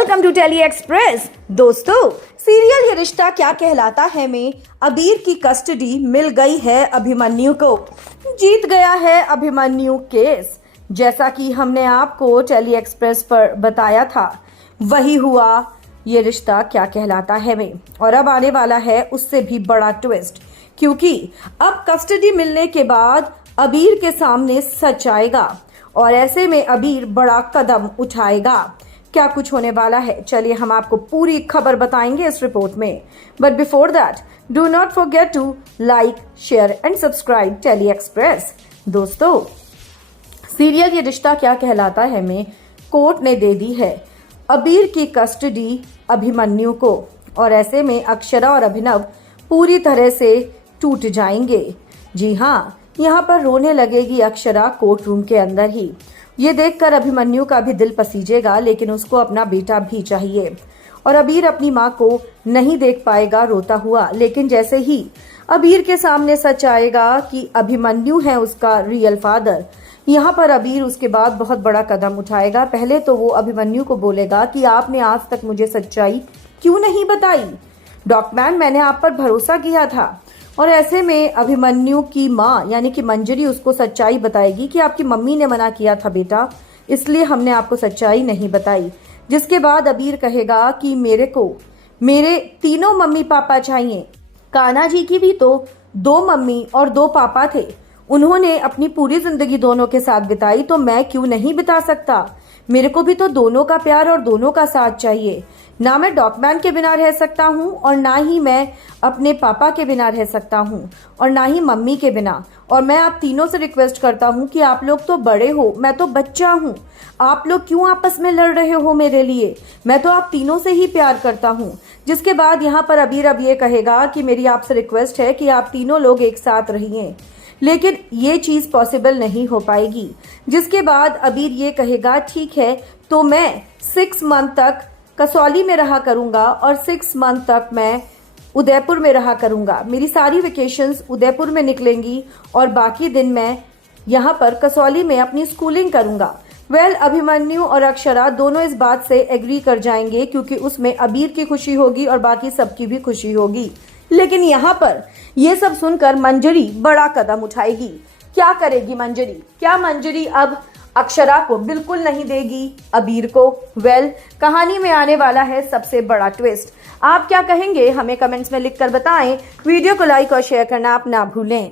Welcome to Tele Express. दोस्तों, serial ये रिश्ता क्या कहलाता है में अबीर की कस्टडी मिल गई है अभिमन्यु को। जीत गया है अभिमन्यु केस। जैसा कि हमने आपको टेली एक्सप्रेस पर बताया था, वही हुआ ये रिश्ता क्या कहलाता है में। और अब आने वाला है उससे भी बड़ा ट्विस्ट, क्योंकि अब कस्टडी मिलने के बाद अबीर के सामने सच आएगा और ऐसे में अबीर बड़ा कदम उठाएगा। क्या कुछ होने वाला है, चलिए हम आपको पूरी खबर बताएंगे इस रिपोर्ट में। But before that, do not forget to like, share and subscribe Tele Express. दोस्तों, सीरियल ये रिश्ता क्या कहलाता है में कोर्ट ने दे दी है अबीर की कस्टडी अभिमन्यु को, और ऐसे में अक्षरा और अभिनव पूरी तरह से टूट जाएंगे। जी हाँ, यहाँ पर रोने लगेगी अक्षरा कोर्ट रूम के अंदर ही। ये देखकर अभिमन्यु का भी दिल पसीजेगा, लेकिन उसको अपना बेटा भी चाहिए और अबीर अपनी माँ को नहीं देख पाएगा रोता हुआ। लेकिन जैसे ही अबीर के सामने सच आएगा कि अभिमन्यु है उसका रियल फादर, यहाँ पर अबीर उसके बाद बहुत बड़ा कदम उठाएगा। पहले तो वो अभिमन्यु को बोलेगा कि आपने आज तक मुझे सच्चाई क्यों नहीं बताई। डॉक्टमैन, मैंने आप पर भरोसा किया था। और ऐसे में अभिमन्यु की माँ यानी कि मंजरी उसको सच्चाई बताएगी कि आपकी मम्मी ने मना किया था बेटा, इसलिए हमने आपको सच्चाई नहीं बताई। जिसके बाद अबीर कहेगा कि मेरे को मेरे तीनों मम्मी पापा चाहिए। कान्हा जी की भी तो 2 मम्मी और 2 पापा थे, उन्होंने अपनी पूरी जिंदगी दोनों के साथ बिताई, तो मैं क्यों नहीं बिता सकता। मेरे को भी तो दोनों का प्यार और दोनों का साथ चाहिए। ना मैं डॉक्टमैन के बिना रह सकता हूँ और ना ही मैं अपने पापा के बिना रह सकता हूँ और ना ही मम्मी के बिना। और मैं आप तीनों से रिक्वेस्ट करता हूँ कि आप लोग तो बड़े हो, मैं तो बच्चा हूँ, आप लोग क्यों आपस में लड़ रहे हो मेरे लिए। मैं तो आप तीनों से ही प्यार करता हूँ। जिसके बाद यहाँ पर अबीर अब ये कहेगा कि मेरी आपसे रिक्वेस्ट है कि आप तीनों लोग एक साथ रहिए, लेकिन ये चीज पॉसिबल नहीं हो पाएगी। जिसके बाद अबीर ये कहेगा ठीक है, तो मैं 6 मंथ तक कसौली में रहा करूंगा और 6 मंथ तक मैं उदयपुर में रहा करूंगा। मेरी सारी वेकेशंस उदयपुर में निकलेंगी और बाकी दिन मैं यहाँ पर कसौली में अपनी स्कूलिंग करूंगा। अभिमन्यु और अक्षरा दोनों इस बात से एग्री कर जाएंगे, क्योंकि उसमें अबीर की खुशी होगी और बाकी सबकी भी खुशी होगी। लेकिन यहाँ पर ये सब सुनकर मंजरी बड़ा कदम उठाएगी। क्या करेगी मंजरी? क्या मंजरी अब अक्षरा को बिल्कुल नहीं देगी अबीर को? कहानी में आने वाला है सबसे बड़ा ट्विस्ट। आप क्या कहेंगे हमें कमेंट्स में लिखकर बताएं। वीडियो को लाइक और शेयर करना आप ना भूलें।